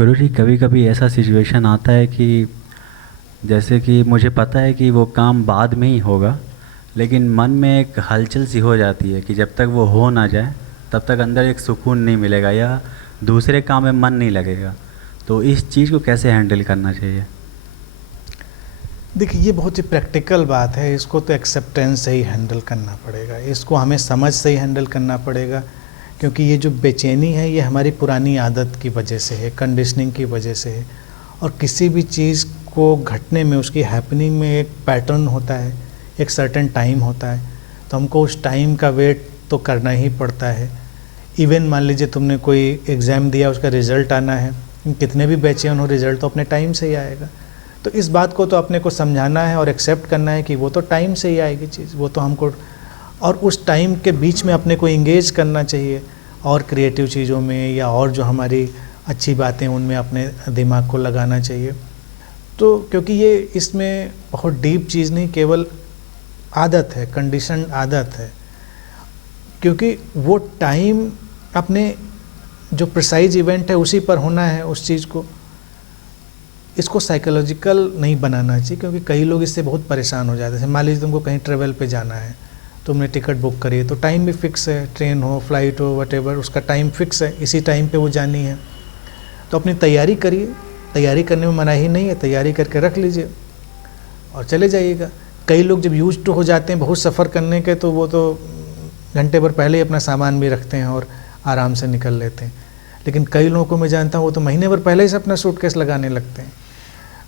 गुरुजी, कभी कभी ऐसा सिचुएशन आता है कि जैसे कि मुझे पता है कि वो काम बाद में ही होगा, लेकिन मन में एक हलचल सी हो जाती है कि जब तक वो हो ना जाए तब तक अंदर एक सुकून नहीं मिलेगा या दूसरे काम में मन नहीं लगेगा। तो इस चीज़ को कैसे हैंडल करना चाहिए? देखिए, ये बहुत ही प्रैक्टिकल बात है। इसको तो एक्सेप्टेंस से ही हैंडल करना पड़ेगा, इसको हमें समझ से ही हैंडल करना पड़ेगा। क्योंकि ये जो बेचैनी है ये हमारी पुरानी आदत की वजह से है, कंडीशनिंग की वजह से है। और किसी भी चीज़ को घटने में, उसकी हैपनिंग में एक पैटर्न होता है, एक सर्टेन टाइम होता है, तो हमको उस टाइम का वेट तो करना ही पड़ता है। इवन मान लीजिए तुमने कोई एग्ज़ाम दिया, उसका रिज़ल्ट आना है, कितने भी बेचैन हो, रिज़ल्ट तो अपने टाइम से ही आएगा। तो इस बात को तो अपने को समझाना है और एक्सेप्ट करना है कि वो तो टाइम से ही आएगी चीज़, वो तो हमको, और उस टाइम के बीच में अपने को इंगेज करना चाहिए और क्रिएटिव चीज़ों में या और जो हमारी अच्छी बातें उनमें अपने दिमाग को लगाना चाहिए। तो क्योंकि ये इसमें बहुत डीप चीज़ नहीं, केवल आदत है, कंडीशन आदत है। क्योंकि वो टाइम अपने जो प्रिसाइज इवेंट है उसी पर होना है उस चीज़ को। इसको साइकोलॉजिकल नहीं बनाना चाहिए, क्योंकि कई लोग इससे बहुत परेशान हो जाते हैं। मान लीजिए तुमको कहीं ट्रेवल पे जाना है, तुमने टिकट बुक करी है, तो टाइम भी फिक्स है, ट्रेन हो, फ्लाइट हो, वटेवर, उसका टाइम फिक्स है, इसी टाइम पे वो जानी है। तो अपनी तैयारी करिए, तैयारी करने में मनाही नहीं है, तैयारी करके रख लीजिए और चले जाइएगा। कई लोग जब यूज्ड टू हो जाते हैं बहुत सफ़र करने के, तो वो तो घंटे भर पहले ही अपना सामान भी रखते हैं और आराम से निकल लेते हैं। लेकिन कई लोगों को मैं जानता हूँ वो तो महीने भर पहले ही से अपना सूटकेस लगाने लगते हैं।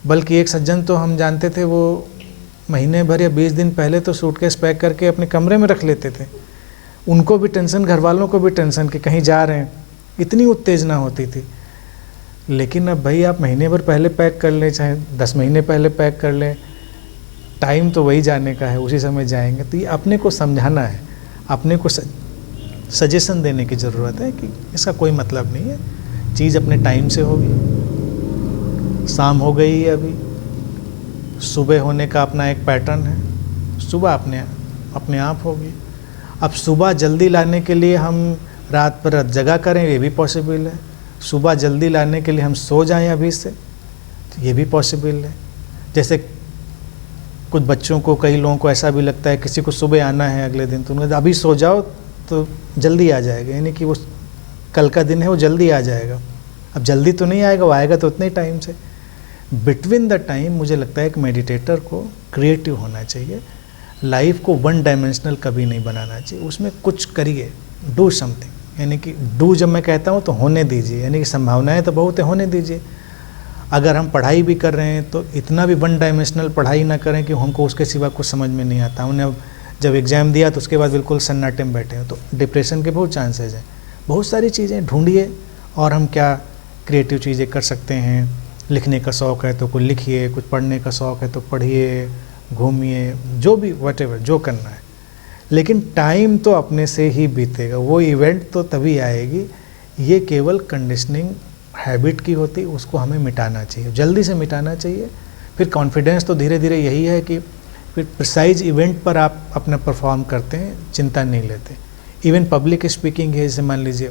बल्कि एक सज्जन तो हम जानते थे, वो महीने भर या 20 दिन पहले तो सूटकेस पैक करके अपने कमरे में रख लेते थे। उनको भी टेंशन, घर वालों को भी टेंशन कि कहीं जा रहे हैं, इतनी उत्तेजना होती थी। लेकिन अब भाई आप महीने भर पहले पैक कर लें, चाहे 10 महीने पहले पैक कर लें, टाइम तो वही जाने का है, उसी समय जाएंगे। तो ये अपने को समझाना है, अपने को सजेशन देने की ज़रूरत है कि इसका कोई मतलब नहीं है, चीज़ अपने टाइम से होगी। शाम हो गई है अभी, सुबह होने का अपना एक पैटर्न है, सुबह अपने आप होगी। अब सुबह जल्दी लाने के लिए हम रात पर रात जगा करें, ये भी पॉसिबल है। सुबह जल्दी लाने के लिए हम सो जाएं अभी से, तो ये भी पॉसिबल है। जैसे कुछ बच्चों को, कई लोगों को ऐसा भी लगता है, किसी को सुबह आना है अगले दिन, तो उन्हें अभी सो जाओ तो जल्दी आ जाएगा, यानी कि वो कल का दिन है वो जल्दी आ जाएगा। अब जल्दी तो नहीं आएगा, वो आएगा तो उतने टाइम से। बिटवीन द टाइम मुझे लगता है कि मेडिटेटर को क्रिएटिव होना चाहिए, लाइफ को वन डायमेंशनल कभी नहीं बनाना चाहिए। उसमें कुछ करिए, डू समथिंग, यानी कि डू जब मैं कहता हूँ तो होने दीजिए, यानी कि संभावनाएं तो बहुत है, होने दीजिए। अगर हम पढ़ाई भी कर रहे हैं तो इतना भी वन डायमेंशनल पढ़ाई ना करें कि हमको उसके सिवा कुछ समझ में नहीं आता। हमने जब एग्ज़ाम दिया तो उसके बाद बिल्कुल सन्नाटे में बैठे हैं, तो डिप्रेशन के बहुत चांसेज हैं। बहुत सारी चीज़ें ढूंढिए और हम क्या क्रिएटिव चीज़ें कर सकते हैं। लिखने का शौक़ है तो कुछ लिखिए, कुछ पढ़ने का शौक़ है तो पढ़िए, घूमिए, जो भी व्हाटएवर जो करना है। लेकिन टाइम तो अपने से ही बीतेगा, वो इवेंट तो तभी आएगी। ये केवल कंडीशनिंग हैबिट की होती, उसको हमें मिटाना चाहिए, जल्दी से मिटाना चाहिए। फिर कॉन्फिडेंस तो धीरे धीरे यही है कि फिर प्रिसाइज इवेंट पर आप अपना परफॉर्म करते हैं, चिंता नहीं लेते। इवन पब्लिक स्पीकिंग है, जैसे मान लीजिए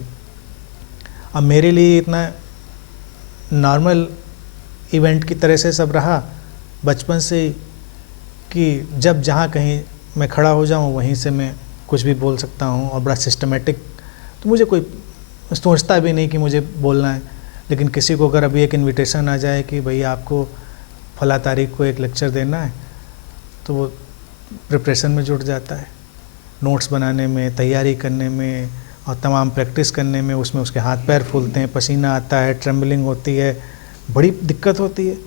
अब मेरे लिए इतना नॉर्मल इवेंट की तरह से सब रहा बचपन से कि जब जहाँ कहीं मैं खड़ा हो जाऊँ वहीं से मैं कुछ भी बोल सकता हूँ, और बड़ा सिस्टमेटिक, तो मुझे कोई सोचता भी नहीं कि मुझे बोलना है। लेकिन किसी को अगर अभी एक इनविटेशन आ जाए कि भाई आपको फला तारीख को एक लेक्चर देना है, तो वो प्रिपरेशन में जुट जाता है, नोट्स बनाने में, तैयारी करने में और तमाम प्रैक्टिस करने में। उसमें उसके हाथ पैर फूलते हैं, पसीना आता है, ट्रेम्बलिंग होती है, बड़ी दिक्कत होती है।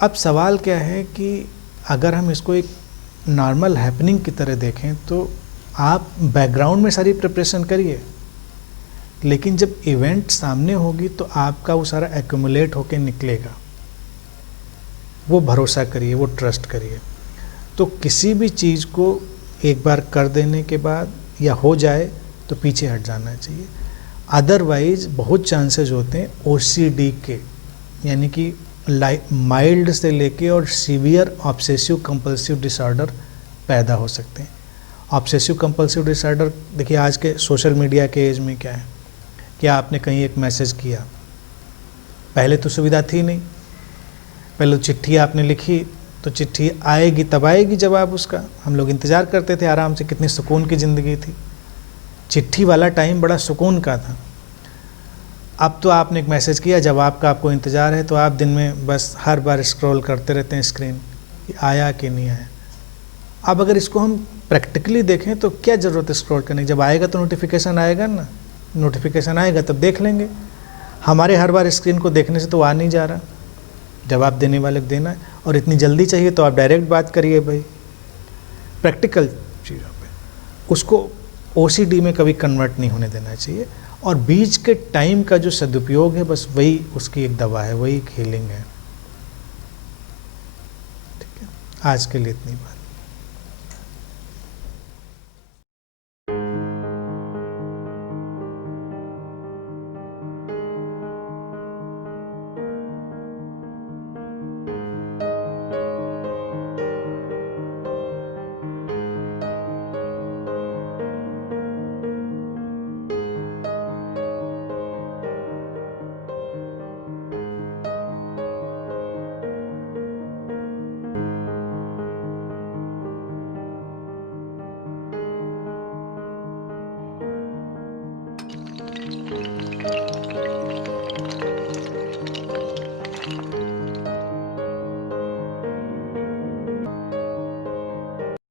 अब सवाल क्या है कि अगर हम इसको एक नॉर्मल हैपनिंग की तरह देखें तो आप बैकग्राउंड में सारी प्रिपरेशन करिए, लेकिन जब इवेंट सामने होगी तो आपका वो सारा एक्यूमुलेट होके निकलेगा। वो भरोसा करिए, वो ट्रस्ट करिए। तो किसी भी चीज़ को एक बार कर देने के बाद या हो जाए तो पीछे हट जाना चाहिए। अदरवाइज बहुत चांसेस होते हैं OCD के, यानी कि माइल्ड से लेके और सीवियर ऑब्सेसिव कंपल्सिव डिसऑर्डर पैदा हो सकते हैं। ऑब्सेसिव कंपल्सिव डिसऑर्डर, देखिए आज के सोशल मीडिया के एज में क्या है कि आपने कहीं एक मैसेज किया पहले तो सुविधा थी नहीं, पहले तो चिट्ठी आपने लिखी तो चिट्ठी आएगी तब आएगी जवाब उसका, हम लोग इंतज़ार करते थे आराम से, कितनी सुकून की ज़िंदगी थी। चिट्ठी वाला टाइम बड़ा सुकून का था। अब तो आपने एक मैसेज किया, जवाब का आपको इंतज़ार है, तो आप दिन में बस हर बार स्क्रॉल करते रहते हैं स्क्रीन कि आया कि नहीं आया। अब अगर इसको हम प्रैक्टिकली देखें तो क्या ज़रूरत है स्क्रॉल करने की, जब आएगा तो नोटिफिकेशन आएगा ना, नोटिफिकेशन आएगा तब देख लेंगे। हमारे हर बार स्क्रीन को देखने से तो आ नहीं जा रहा, जवाब देने वाले को देना है, और इतनी जल्दी चाहिए तो आप डायरेक्ट बात करिए भाई, प्रैक्टिकल चीज़ों पे। उसको OCD में कभी कन्वर्ट नहीं होने देना चाहिए, और बीच के टाइम का जो सदुपयोग है बस वही उसकी एक दवा है, वही एक हीलिंग है। ठीक है, आज के लिए इतनी बात।